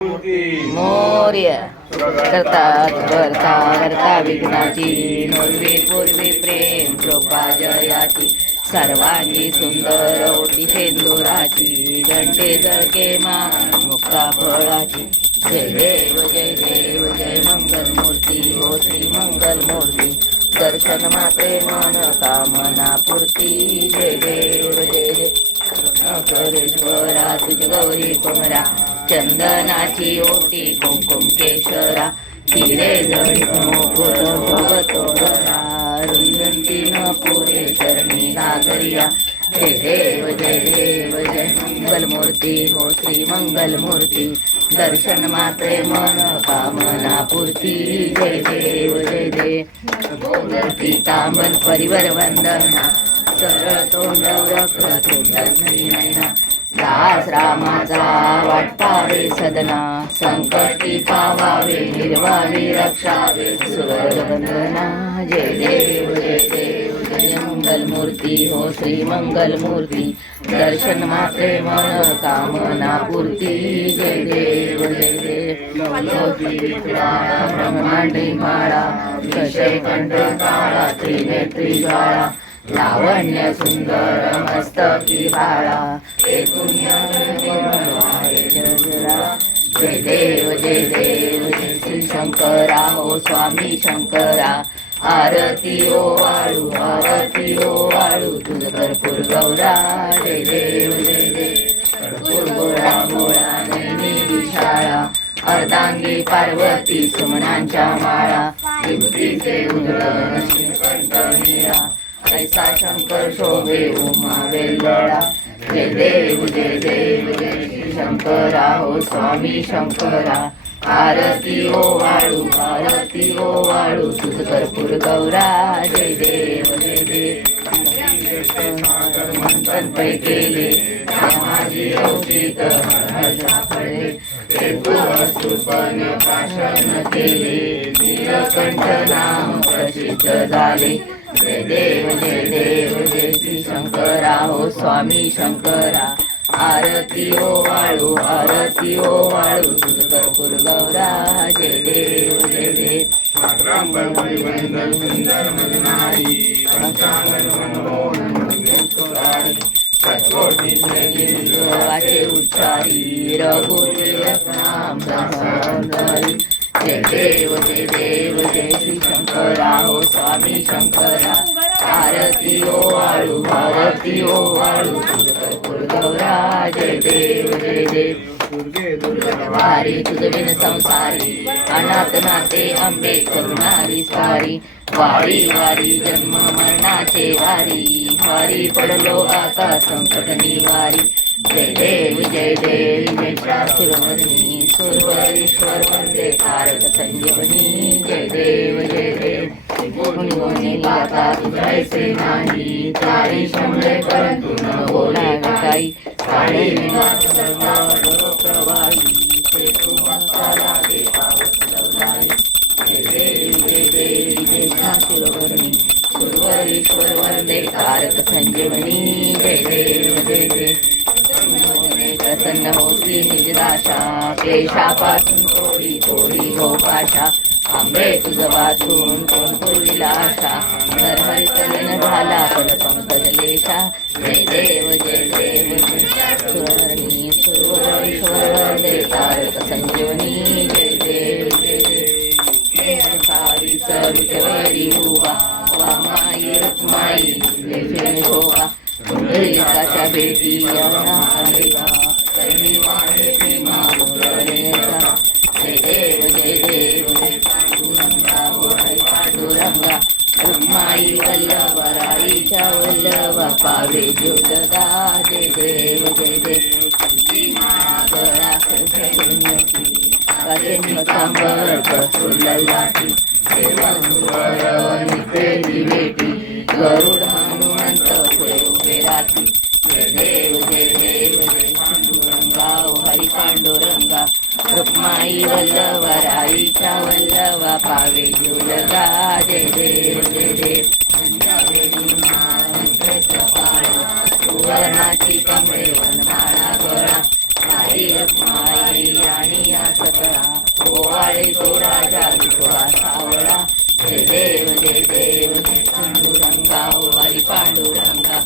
मोर्य करतात करता करता विघ्नाची नोंदवी पूर्वी प्रेम कृपा जयाची सर्वांगी सुंदर ओटी शेंदुराची घंटे जळके मा मुक्ता फळाची जय देव जय मंगल मूर्ती हो श्री मंगल मूर्ती दर्शन मात्रे मन कामना पूर्ती जय देव करेश्वरा तुझ गौरी कुमरा चंदनाची ओटी कुंकुम केशरा हिरे जडित मोकुल भगतोरा रुंदंती न पुरे चरणी नागरिया जय देव जय मंगल मूर्ती हो श्री मंगल मूर्ती दर्शन मात्रे मन कामना पूर्ती जय देव पीतांबर परिवर वंदना सरळ तोंड नयना दास रामाचा वाटपावे सदना संकटी पावावे निर्वावी रक्षावे सुरज वंदना जय देव जय मंगल मूर्ती हो श्री मंगल मूर्ती दर्शन मात्रे मन कामना पूर्ती जय देव ब्रह्मांडी माळा कशय कंठ काळा त्रिनेत्री ज्वाळा लावण्य सुंदर मस्तकी बाळा हे जय देव जय श्री शंकरा हो स्वामी शंकरा आरती ओ वाळू तुझ कर्पूर गौरा जय देव कर्पूर गोळा गोळा नैनी विशाळा अर्धांगी पार्वती सुमनांच्या माळा विभूतीचे उजळ कंठ निळा ऐसा शंकर शोभे उमा वेल्लळा जय देव जय शंकरा हो स्वामी शंकरा आरती ओ वाळू तुझ कर्पूर गौरा जय देव मंथन पै केले माझी औषिक वस्तुपन भाषण केले नीलकंठ नाम प्रसिद्ध झाले जय देव जय श्री शंकरा हो स्वामी शंकरा आरती ओ वाळू तुझ कर्पूर गौरा जय देव सुंदर मदनारी वाचे उच्चारी रघुवीर नाम जय देव जय श्री शंकरा हो स्वामी शंकरा आरती ओ वाळू तुझ कर्पूर गौरा जय देव वारी तुझ बिन संसारी अनाथ नाते अंबे करुणारी स्वारी वारी जन्म मरणाचे वारी पडलो आता संकट निवारी जय देव जय शास्त्रवर्णी सुरवरीश्वर वंदे कारक संजीवनी जय देव गुणी लाता तुझायचे नाही तारी शंभे परंतु न बोला काही साडे प्रवाही ते तुम्हाला दे पावस लवलाई जय देव शास्त्रवर्णी सुरवरीश्वर वंदे कारक संजीवनी जय देव प्रसन्न होती निजदाशा क्लेशापासून थोडी हो पाशा आंबे तुझ वाचून कोण पूर्वीला आशा नरहरितलीन झाला पद पंकज लेशा जय देव सुरवर्णी सुरवरीश्वर वंदे कारक संजीवनी जय देव सारीच विठवेरी उभा वामाई रुक्माई शोभा पुंडलिकाच्या भेटी जय देव पांडुरंगा रुक्माई वल्लभ राईच्या वल्लभ पावे जोलगा जय देव भेटी गरुड हनुमंत पुढे उभे राहती जय देव पांडुरंगा हरी पांडुरंगा रुक्माई वल्लभ राईच्या वल्लभ पावे जोलगा जय देव सुवर्णाची कमळे वनमाळा गळा आई रखमाई राणी या सकळा ओवाळे तो राजा विठोबा सावळा जय देव जय देव जय पांडुरंगा ओ हरी पांडुरंगा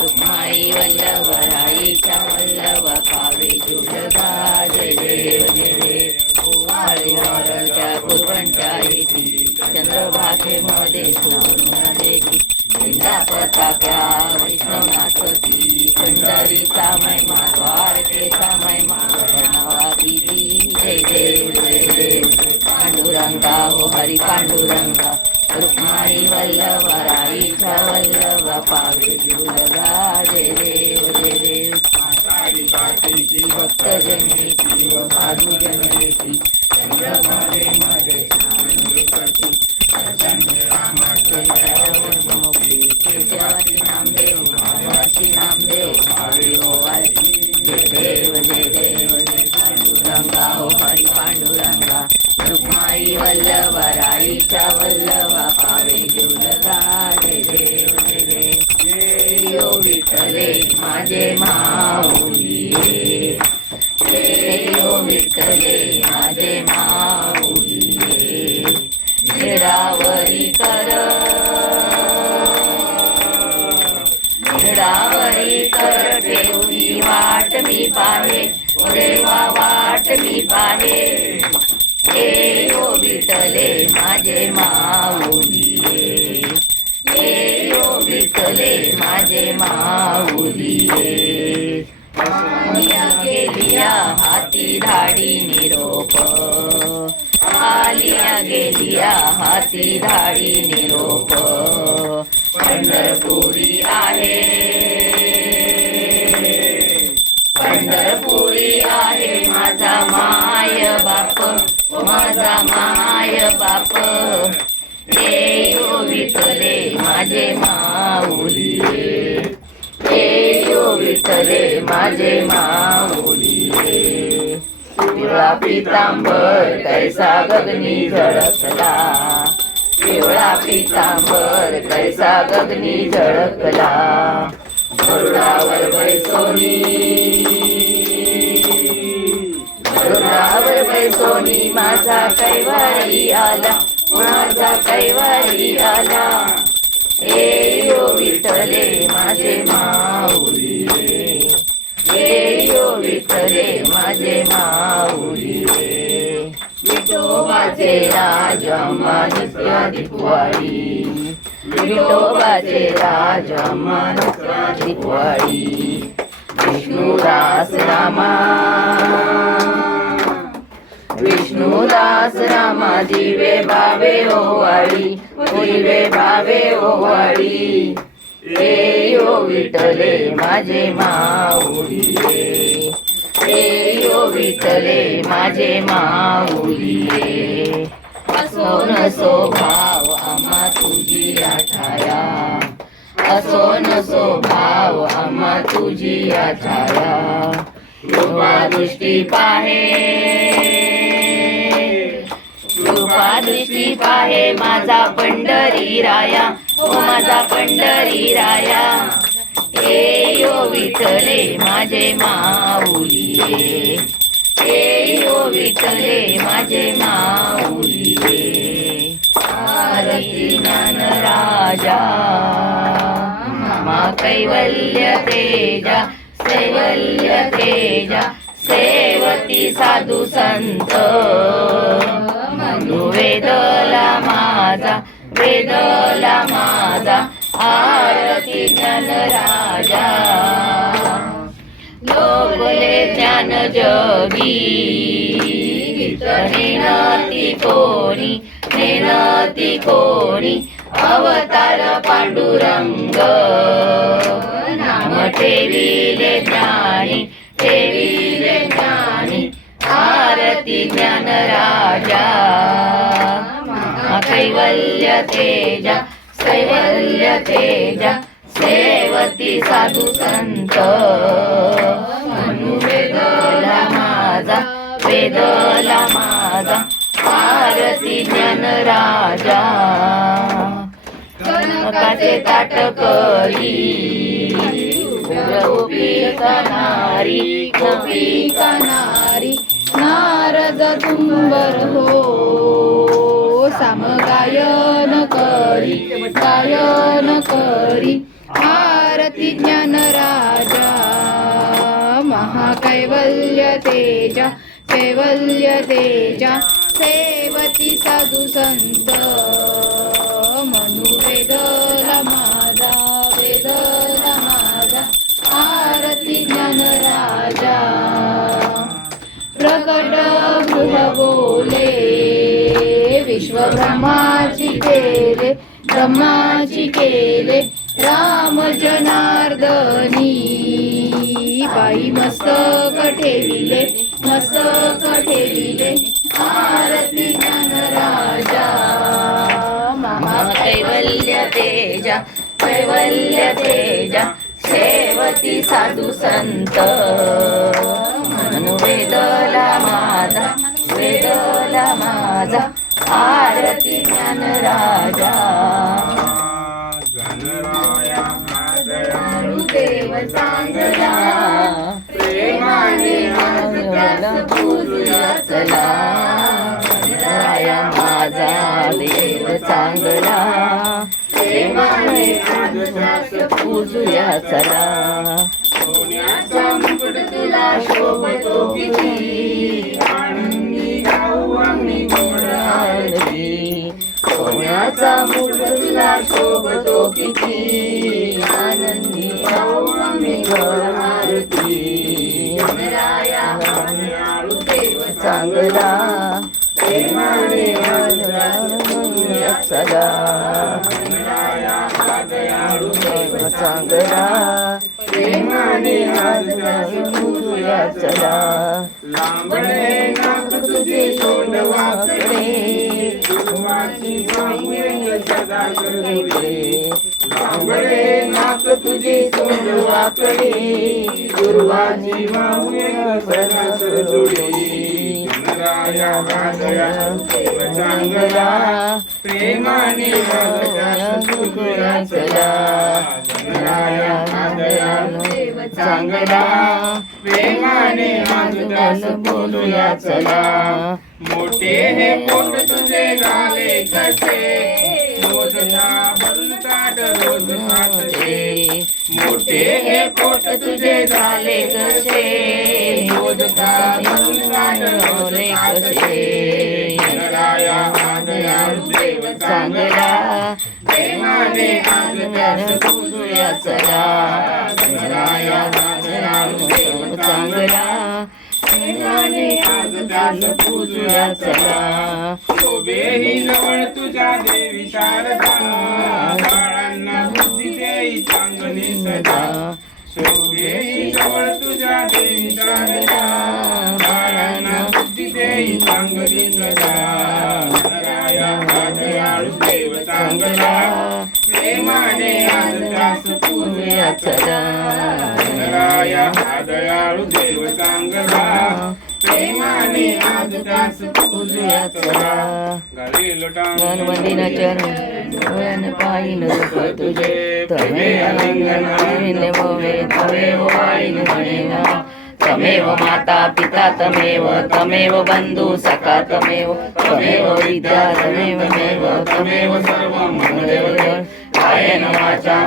रुक्माई वल्लभ राईच्या वल्लभ पावे जुळगा जय देव जय देव ओवाळे मोरच्या कुरवंच्या येती चंद्रभागेमध्ये स्नान देखी लिंगा पताक्या वैष्णवनाथती पंढरीचा महिमा द्वारकेचा महिमा वर्णवा किती जय देव जय देव पांडुरंगा हो हरी पांडुरंगा रुक्माई वल्लभ राईच्या वल्लभ पावे जुळगा जय देव जय देव आषाढी भक्त जनेती व साधू जनेती चंद्रभागेमध्ये स्नान देखती केशवाची नामदेव माधवाची नामदेव भावे हो वालती जय देव जय देव जय पांडुरंगा हो हरी पांडुरंगा रुक्माई वल्लभ राईच्या वल्लभ पावे जुळगा जय देव जय देव जय ओ विठ्ठले माझे माऊली जय ओ विठ्ठले माझे माऊली निरावरी कर निरावरी कर ठेवली वाट मी पाहे देवा वाट मी पाहे हे ओ विठ्ठले माझे माऊली हे ओ विठ्ठले माझे माऊली गेलिया हाती धाडी निरोप आलिया गेलिया हाती धाडी निरोप पंढरपुरी आहे पंढरपुरी आहे माझा माय बाप माझा माय बाप हे ओ विठ्ठले माझे माऊली हे ओ विठ्ठले माझे माऊली पिवळा पितांबर कैसा गगनी झळकला पिवळा पितांबर कैसा गगनी झळकला गरुडावर बैसोनी गरुडावर बैसोनी माझा कैवारी आला माझा कैवारी आला हे ओ विठ्ठले माझे माऊली हे ओ विठ्ठले माझे माऊली विठोबाचे राज अम्मा नित्य दिपवाळी विठोबाचे राज अम्मा नित्य दिपवाळी विष्णुदास रामा विष्णुदास रामा दिवे भावे ओवाळी दिवे भावे ओवाळी हे ओ विठ्ठले माझे माऊली हे ओ विठ्ठले माझे माऊली असो नसो भाव आम्हा तुझी छाया असो नसो भाव आम्हा तुझी छाया कृपा दृष्टी पाहे कृपा दृष्टी पाहे माझा पंढरी राया ओ माझा पंढरी राया हे ओ विठ्ठले माझे माऊली हे ओ विठ्ठले माझे माऊली आरती ज्ञान राजा मा कैवल्य तेजा कैवल्य तेजा सेवती साधू संत मनु वेदला माझा वेदला माझा आरती ज्ञान राजा लोकले ज्ञान जगी नेनती कोणी अवतार पांडुरंग नाम ठेविले ज्ञानी आरती ज्ञान राजा कैवल्य तेजा कैवल्य तेजा सेवती साधू संत मनु वेदला माझा आरती ज्ञान राजा कनकाचे ताट करी गोपिका नारी गोपिका नारी नारद तुंबर हो सामगायन करी आरती ज्ञान राजा महाकैवल्य तेजा सेवती साधू संत मनु वेदला माझा आरती ज्ञान राजा प्रकट गृह बोले ब्रह्माची केले राम जनार्दनी बाई मस्तक ठेविले आरती ज्ञान राजा कैवल्य तेजा सेवती साधू संत वेदला माझा आरती ज्ञान राजा देव चांगला प्रेमाने पूजूया चला गणराया माझा देव चांगला प्रेमाने पूजूया चला सोन्याचा मुकुट तुला शोभतो किती आनंदी गाऊ आम्ही गोड आरती सोन्याचा मुकुट तुला शोभतो किती आनंदी गाऊ आम्ही गोड आरती गणराया देव चांगला प्रेमाने पूजूया चला देव चांगला प्रेमाने पूजूया चला लांबडे नाक तुझे सोंडवाकडे गुरुवाची सदा करते लांबडे नाक तुझे सोंडवाकडे गुरुवाची सदा जोडी देव चांगला प्रेमाने पूजूया चला देव चांगला प्रेमाने बोलूया चला मोठे हे पोट तुझे झाले कसे मोदका भरून ताट रोज खाते मोठे हे पोट तुझे झाले कसे मोदका भरून ताट रोज खाते देव चांगला प्रेमाने पूजूया चला देव चांगला प्रेमाने पूजूया चला शोभे ही जवळ तुझ्या देवी शारदा बाळांना बुद्धी देई चांगली सदा शोभे ही जवळ तुझ्या देवी शारदा बाळांना बुद्धी देई चांगली सदा दयाळू देव चांगला प्रेमाने आज त्यास पूजूया चला दयाळू देव चांगला प्रेमाने आज त्यास पूजूया चला गणपतीना चरण पाहिन रूप तुझे तवे अलिंगन भवे तवे वाळीन गणेना तमेव माता पिता तमेव बंधु सखा तमेव विद्या तमेव सर्व मनदेव कायेन वाचा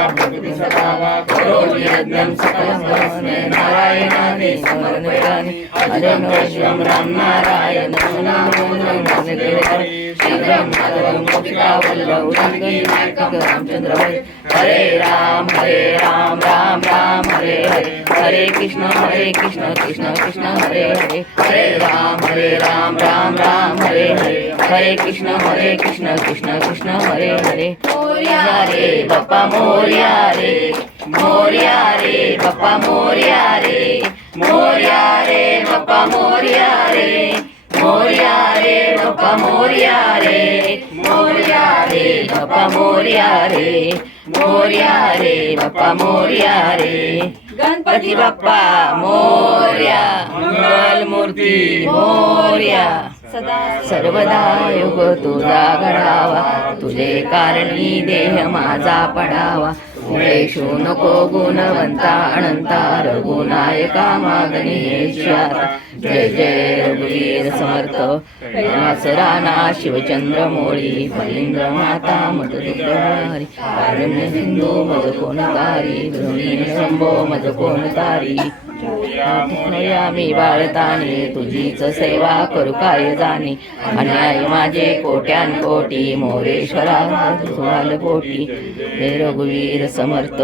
भक्ति सदावा करोमि यज्ञं सकलस्मै नारायणानि समर्पयामि अजं विश्वं राम नारायण नमो शीघ्रं माधवं मोक्षिकावल्लभं रामचंद्र हरे राम राम राम हरे हरे हरे कृष्ण कृष्ण कृष्ण हरे हरे हरे राम राम हरे हरे हरे कृष्ण कृष्ण कृष्ण हरे हरे मोरया रे बाप्पा मोरया रे बाप्पा मोरया रे बाप्पा मोरया रे बाप्पा मोरया रे बाप्पा मोरया रे बाप्पा मोरया रे गणपती बाप्पा मोरया मंगल मूर्ती मोरया सदा सर्वदा युग तुझा घडावा तुझे कारणी देह माझा पडावा गुणेषु नको गुणवंता अनंता रघुनायका मागणेश्वरा जय जय रघुवीर समर्थ कैलासराना शिवचंद्र मोळी फलिंद्र माता मदुद्धारी कारुण्य सिंधू मज कोण तारी वृणी शंभो मज कोण तारी मी बाळताने तुझीच सेवा करू काय जाणे अन्याय माझे कोट्यान कोटी मोरेश्वरा तुझाल पोटी हे रघुवीर समर्थ